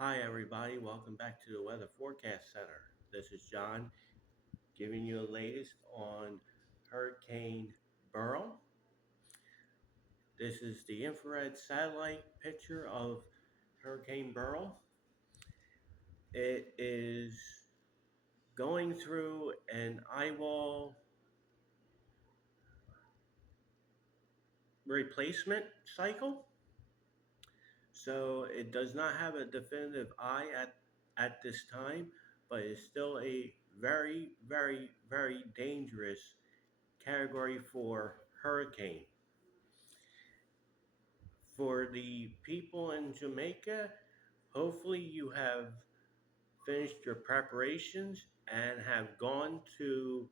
Hi, everybody. Welcome back to the Weather Forecast Center. This is John giving you the latest on Hurricane Beryl. This is the infrared satellite picture of Hurricane Beryl. It is going through an eyewall replacement cycle. So it does not have a definitive eye at this time, but it's still a very, very, very dangerous Category 4 hurricane. For the people in Jamaica, hopefully you have finished your preparations and have gone to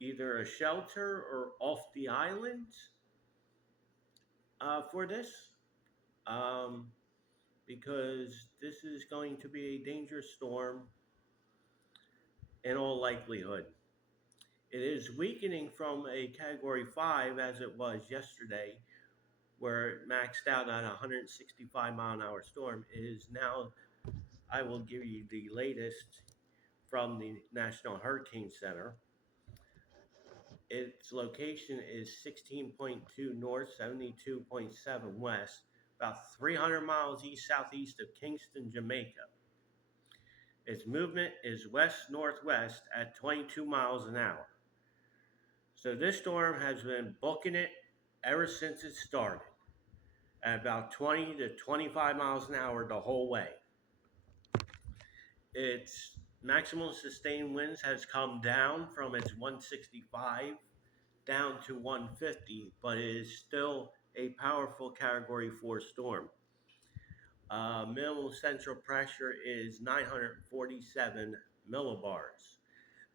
either a shelter or off the island for this, um, because this is going to be a dangerous storm in all likelihood. It is weakening from a Category 5 as it was yesterday, where it maxed out at a 165-mile-an-hour storm. It is now, I will give you the latest from the National Hurricane Center. Its location is 16.2 north, 72.7 west, about 300 miles east southeast of Kingston, Jamaica. Its movement is west northwest at 22 miles an hour. So this storm has been booking it ever since it started at about 20 to 25 miles an hour the whole way. Its maximum sustained winds has come down from its 165 down to 150, but it is still a powerful Category 4 storm. Minimum central pressure is 947 millibars.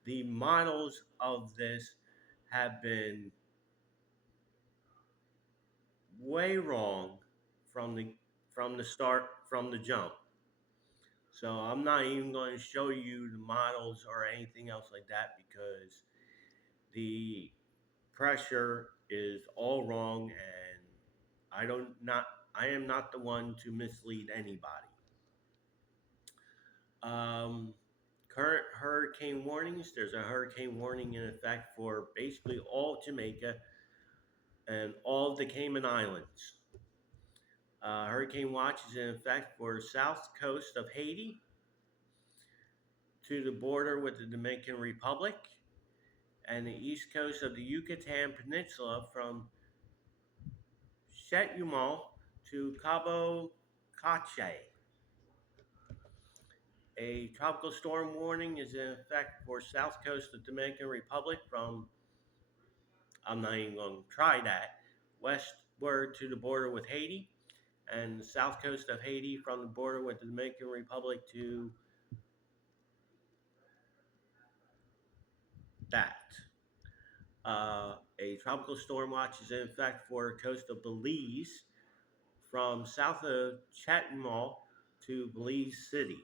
The models of this have been way wrong from the start, from the jump. So I'm not even going to show you the models or anything else like that because the pressure is all wrong, and I am not the one to mislead anybody. Um, Current hurricane warnings. There's a hurricane warning in effect for basically all Jamaica and all of the Cayman Islands. Hurricane watch is in effect for south coast of Haiti to the border with the Dominican Republic and the east coast of the Yucatan Peninsula from Chetumal to Cabo Cache. A tropical storm warning is in effect for south coast of Dominican Republic from, I'm not even going to try that, westward to the border with Haiti, and the south coast of Haiti from the border with the Dominican Republic to that. A tropical storm watch is in effect for the coast of Belize from south of Chetumal to Belize City.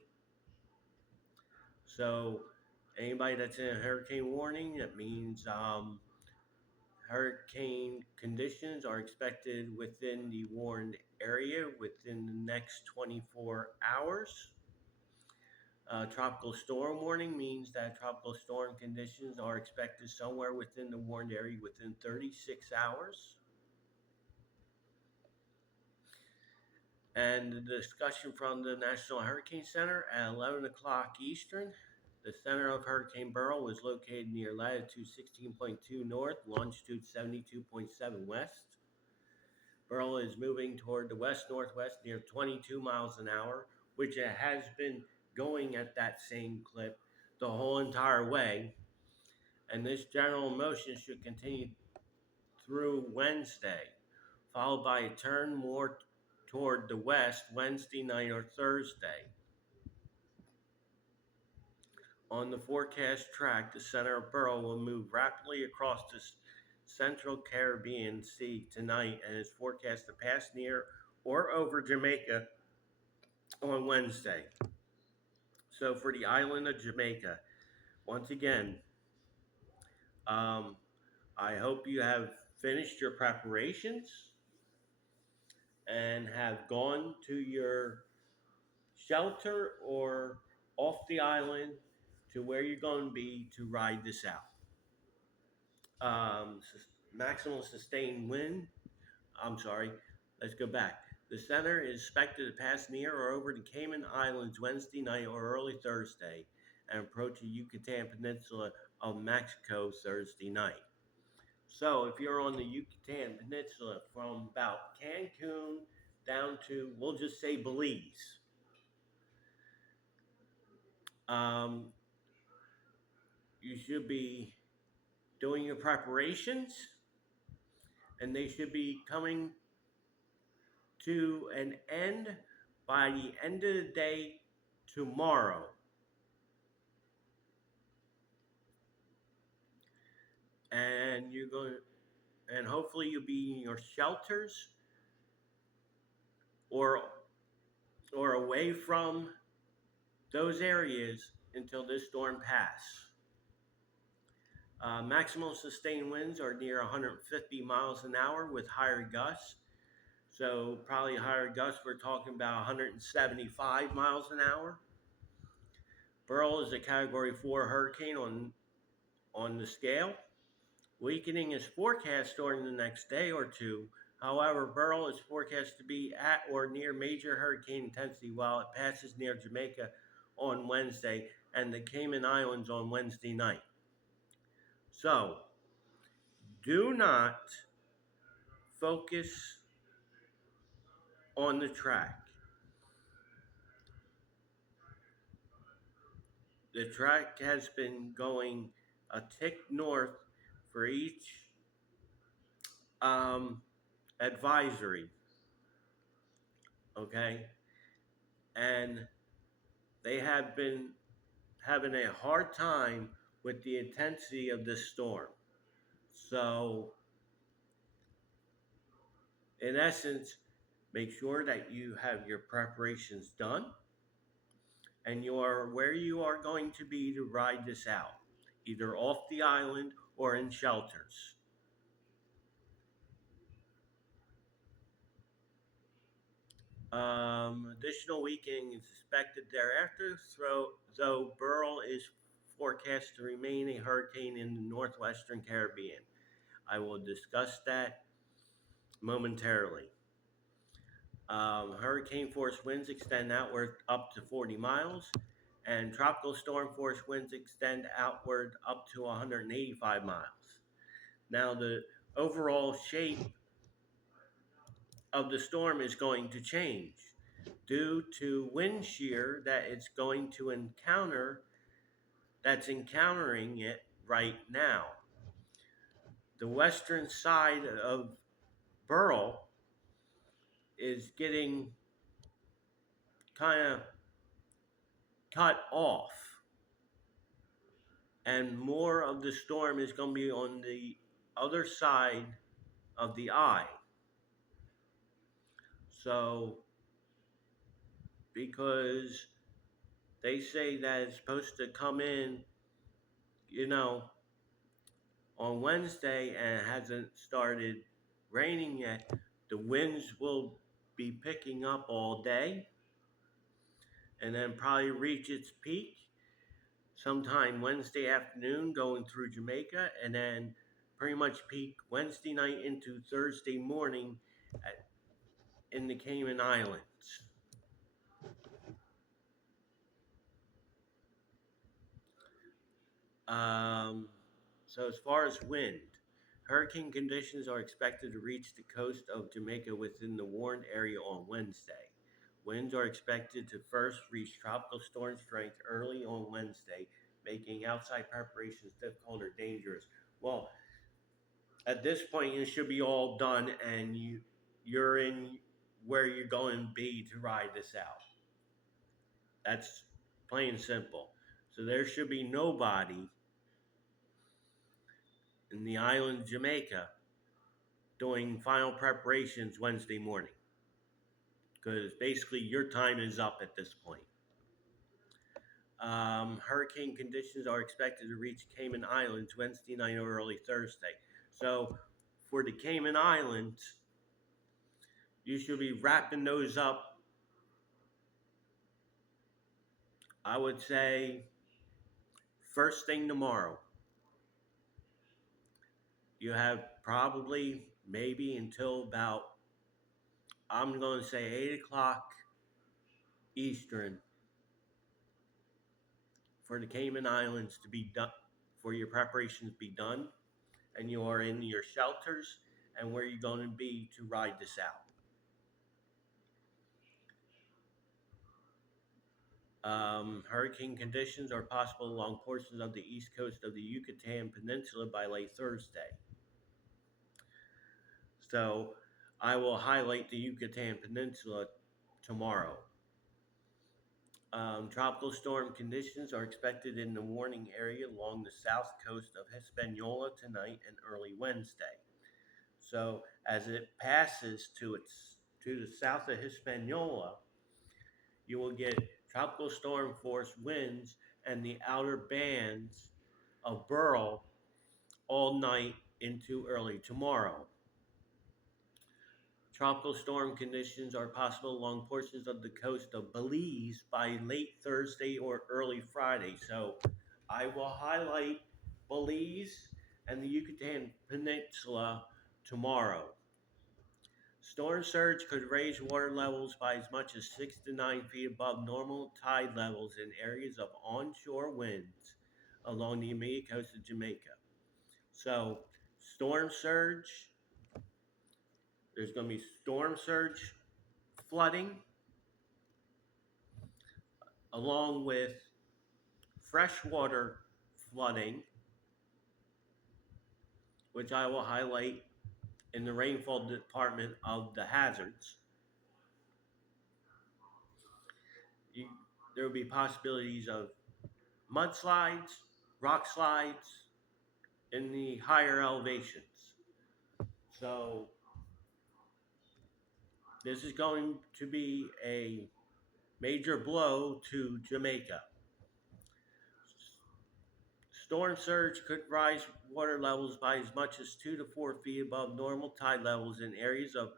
So anybody that's in a hurricane warning, that means hurricane conditions are expected within the warned area within the next 24 hours. Tropical storm warning means that tropical storm conditions are expected somewhere within the warned area within 36 hours. And the discussion from the National Hurricane Center at 11 o'clock Eastern. The center of Hurricane Beryl was located near latitude 16.2 north, longitude 72.7 west. Beryl is moving toward the west northwest near 22 miles an hour, which it has been going at that same clip the whole entire way. And this general motion should continue through Wednesday, followed by a turn more toward the west Wednesday night or Thursday. On the forecast track, the center of Beryl will move rapidly across the central Caribbean Sea tonight and is forecast to pass near or over Jamaica on Wednesday. So for the island of Jamaica, once again, I hope you have finished your preparations and have gone to your shelter or off the island to where you're going to be to ride this out. Maximum sustained wind. I'm sorry, let's go back. The center is expected to pass near or over the Cayman Islands Wednesday night or early Thursday and approach the Yucatan Peninsula of Mexico Thursday night. So if you're on the Yucatan Peninsula from about Cancun down to, we'll just say Belize, um, you should be doing your preparations and they should be coming to an end by the end of the day tomorrow. And you're going and hopefully you'll be in your shelters or away from those areas until this storm passes. Maximum sustained winds are near 150 miles an hour with higher gusts. So probably higher gusts, we're talking about 175 miles an hour. Beryl is a Category 4 hurricane on the scale. Weakening is forecast during the next day or two. However, Beryl is forecast to be at or near major hurricane intensity while it passes near Jamaica on Wednesday and the Cayman Islands on Wednesday night. So, do not focus on the track. The track has been going a tick north for each advisory, okay? And they have been having a hard time with the intensity of this storm. So, in essence, make sure that you have your preparations done and you are where you are going to be to ride this out, either off the island or in shelters. Additional weakening is expected thereafter, though Beryl is forecast to remain a hurricane in the northwestern Caribbean. I will discuss that momentarily. Hurricane force winds extend outward up to 40 miles, and tropical storm force winds extend outward up to 185 miles. Now, the overall shape of the storm is going to change due to wind shear that it's going to encounter, that's encountering it right now. The western side of Beryl is getting kind of cut off, and more of the storm is going to be on the other side of the eye. So, because they say that it's supposed to come in, you know, on Wednesday and it hasn't started raining yet, the winds will be picking up all day and then probably reach its peak sometime Wednesday afternoon going through Jamaica and then pretty much peak Wednesday night into Thursday morning in the Cayman Islands. Um, so as far as wind, hurricane conditions are expected to reach the coast of Jamaica within the warned area on Wednesday. Winds are expected to first reach tropical storm strength early on Wednesday, making outside preparations difficult or dangerous. Well, at this point, it should be all done, and you're in where you're going to be to ride this out. That's plain and simple. So there should be nobody in the island of Jamaica doing final preparations Wednesday morning because basically your time is up at this point. Hurricane conditions are expected to reach Cayman Islands Wednesday night or early Thursday. So for the Cayman Islands, you should be wrapping those up I would say first thing tomorrow. You have probably maybe until about, I'm going to say 8 o'clock Eastern for the Cayman Islands to be done, for your preparations to be done, and you are in your shelters and where you're going to be to ride this out. Hurricane conditions are possible along portions of the east coast of the Yucatan Peninsula by late Thursday. So I will highlight the Yucatan Peninsula tomorrow. Tropical storm conditions are expected in the warning area along the south coast of Hispaniola tonight and early Wednesday. So as it passes to the south of Hispaniola, you will get tropical storm force winds and the outer bands of Beryl all night into early tomorrow. Tropical storm conditions are possible along portions of the coast of Belize by late Thursday or early Friday. So I will highlight Belize and the Yucatan Peninsula tomorrow. Storm surge could raise water levels by as much as 6 to 9 feet above normal tide levels in areas of onshore winds along the immediate coast of Jamaica. So, storm surge, there's going to be storm surge flooding along with freshwater flooding, which I will highlight in the rainfall department of the hazards. You, there will be possibilities of mudslides, rock slides in the higher elevations. So this is going to be a major blow to Jamaica. Storm surge could rise water levels by as much as 2 to 4 feet above normal tide levels in areas of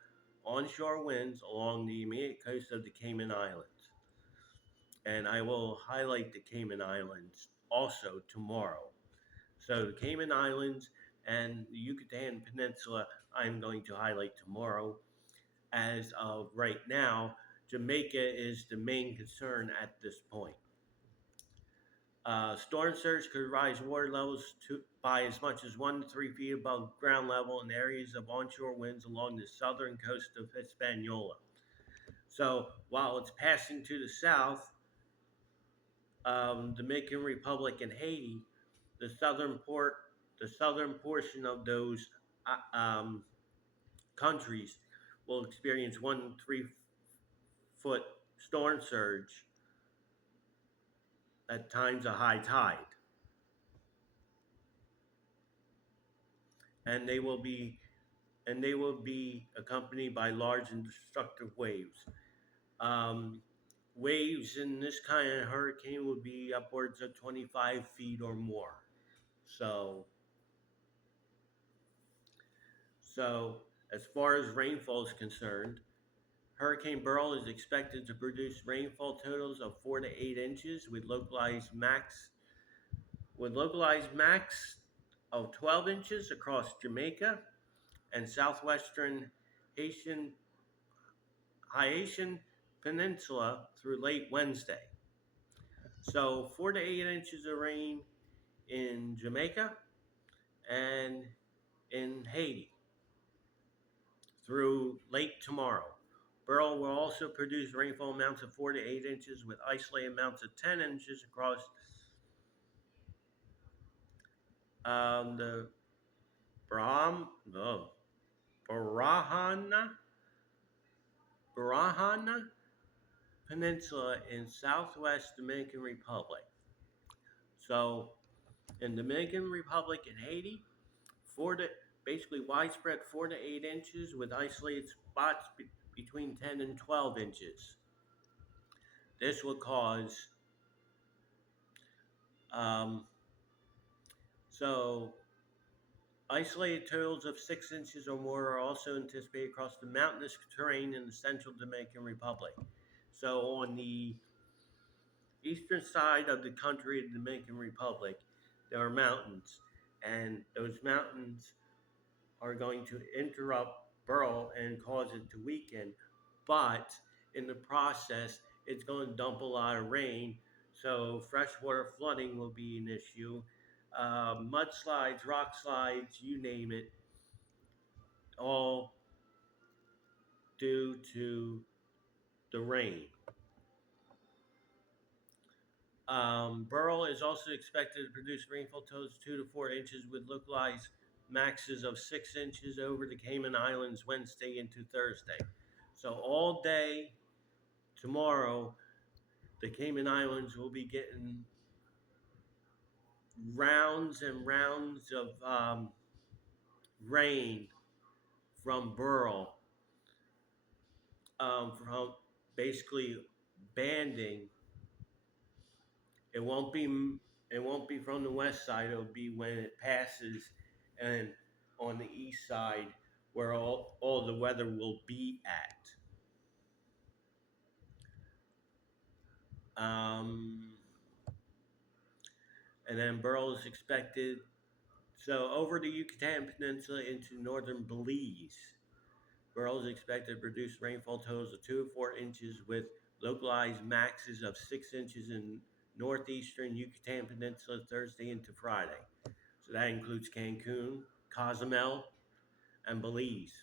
onshore winds along the immediate coast of the Cayman Islands. And I will highlight the Cayman Islands also tomorrow. So the Cayman Islands and the Yucatan Peninsula I'm going to highlight tomorrow. As of right now, Jamaica is the main concern at this point. Storm surge could rise water levels by as much as 1 to 3 feet above ground level in areas of onshore winds along the southern coast of Hispaniola. So while it's passing to the south, Dominican Republic and Haiti, the the southern portion of those countries will experience 1 to 3 foot storm surge at times of high tide, and they will be accompanied by large and destructive waves. Um, Waves in this kind of hurricane would be upwards of 25 feet or more. So, so as far as rainfall is concerned, Hurricane Beryl is expected to produce rainfall totals of 4 to 8 inches with localized max of 12 inches across Jamaica and southwestern Haitian Haitian Peninsula through late Wednesday. So 4 to 8 inches of rain in Jamaica and in Haiti through late tomorrow. Beryl will also produce rainfall amounts of 4 to 8 inches with isolated amounts of 10 inches across the the Barahana, Barahana Peninsula in southwest Dominican Republic. So, in Dominican Republic and Haiti, four to basically widespread 4 to 8 inches with isolated spots between 10 and 12 inches. This will cause um, so isolated totals of 6 inches or more are also anticipated across the mountainous terrain in the central Dominican Republic. So on the eastern side of the country, the Dominican Republic, there are mountains, and those mountains are going to interrupt Beryl and cause it to weaken. But in the process, it's going to dump a lot of rain, so freshwater flooding will be an issue. Mudslides, rock slides, you name it, all due to the rain. Beryl is also expected to produce rainfall totals 2 to 4 inches with localized maxes of 6 inches over the Cayman Islands Wednesday into Thursday. So all day tomorrow, the Cayman Islands will be getting rounds and rounds of rain from Beryl, from basically banding. It won't be it won't be from the west side. It'll be when it passes, and on the east side where all the weather will be at. And then Beryl is expected so over the Yucatan Peninsula into northern Belize. Beryl is expected to produce rainfall totals of 2 to 4 inches with localized maxes of 6 inches in northeastern Yucatan Peninsula Thursday into Friday. So that includes Cancun, Cozumel, and Belize.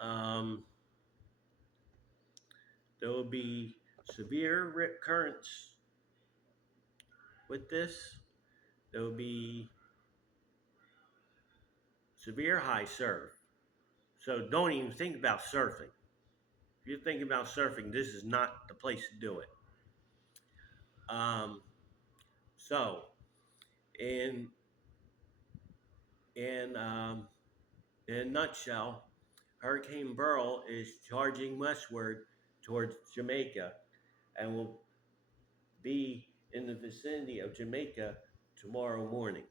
Um, there will be severe rip currents with this. There will be severe high surf. So don't even think about surfing. If you're thinking about surfing, this is not the place to do it. Um, so, in in um, in a nutshell, Hurricane Beryl is charging westward towards Jamaica and will be in the vicinity of Jamaica tomorrow morning.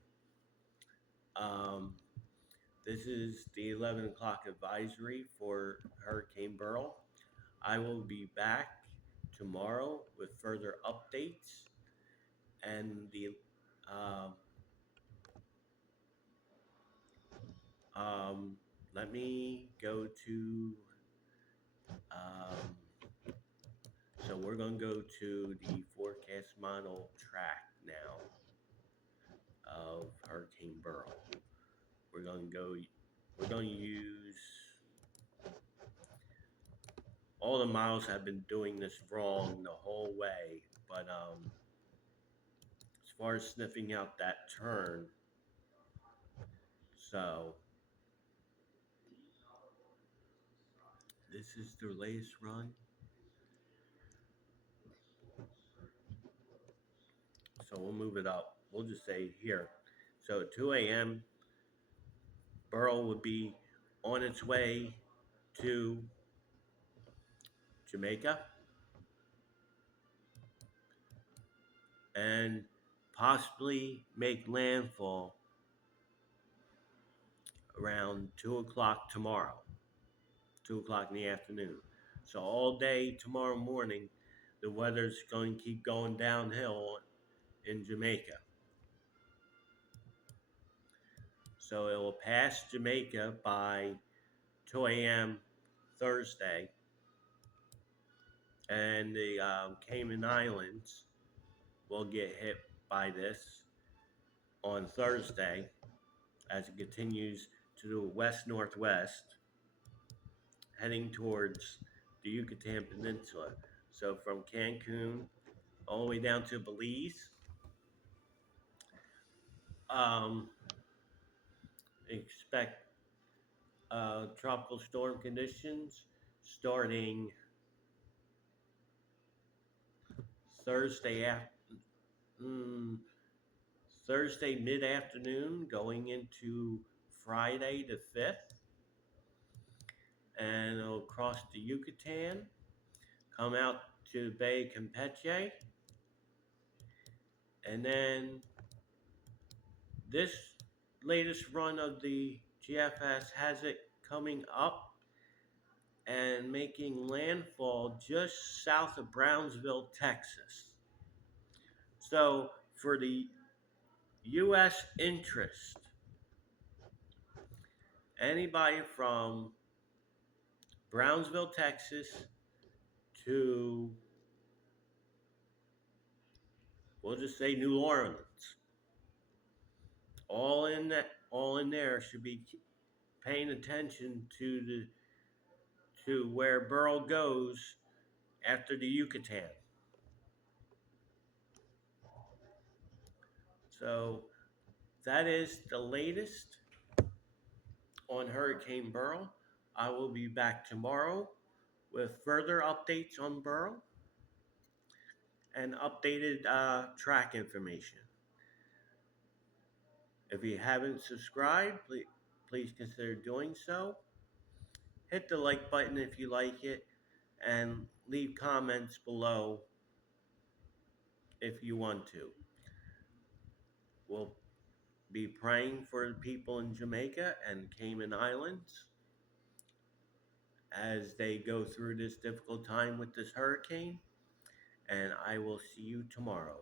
Um, this is the 11 o'clock advisory for Hurricane Beryl. I will be back tomorrow with further updates and the um, um, let me go to so we're going to go to the forecast model track now of Hurricane Beryl. We're going to go. We're going to use. All the models have been doing this wrong the whole way, but as far as sniffing out that turn, so this is the latest run. So we'll move it up. We'll just say here. So at 2 a.m., Beryl would be on its way to Jamaica and possibly make landfall around 2 o'clock tomorrow, 2 o'clock in the afternoon. So all day tomorrow morning, the weather's going to keep going downhill in Jamaica. So it will pass Jamaica by 2 a.m. Thursday, and the Cayman Islands will get hit by this on Thursday as it continues to the west northwest, heading towards the Yucatan Peninsula. So from Cancun all the way down to Belize, um, expect tropical storm conditions starting Thursday mm, Thursday mid afternoon, going into Friday the 5th, and it'll cross the Yucatan, come out to Bay Campeche, and then this latest run of the GFS has it coming up and making landfall just south of Brownsville, Texas. So, for the U.S. interest, anybody from Brownsville, Texas to, we'll just say, New Orleans, all in there should be paying attention to where Burl goes after the Yucatan. So that is the latest on Hurricane Beryl. I will be back tomorrow with further updates on Beryl and updated track information. If you haven't subscribed, please consider doing so. Hit the like button if you like it, and leave comments below if you want to. We'll be praying for the people in Jamaica and Cayman Islands as they go through this difficult time with this hurricane. And I will see you tomorrow.